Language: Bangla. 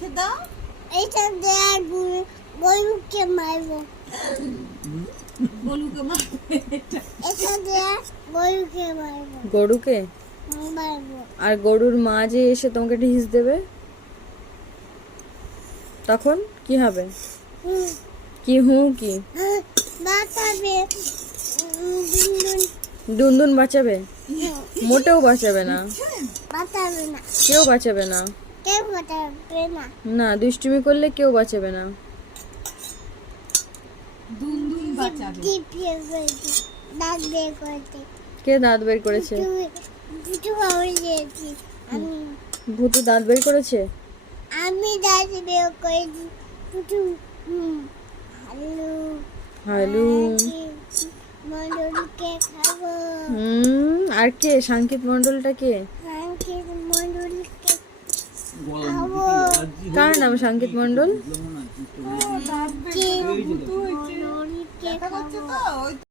রেখে দাও? এটা দেয়া গরুকে মারবো। বলুকে মারবে। এটা দেয়া গরুকে মারবো। গরুকে? মারবো। আর গরুর মা যে এসে তোমাকে ঢিস দেবে? তখন কি হবে? কি হুঁ কি? দুনদুন। বাঁচাবে? মোটেও বাঁচাবে না। কেউ বাঁচাবে না। কেউ বাতাবে না। না দুষ্টুমি করলে কেউ বাঁচাবে না। দুনদুন বাঁচাবে। দাঁত বের করতে কে দাঁত বের করেছে? দিয়েছি আমি। ভূতু দাঁত বের করেছে? আমি দাঁত বের করেছি দুটো হুম হালু। মন্ডলকে খাব। হুম আর কে? সাংকিত মন্ডলটা কে? মন্ডলকে কার নাম? সাংকিত মন্ডল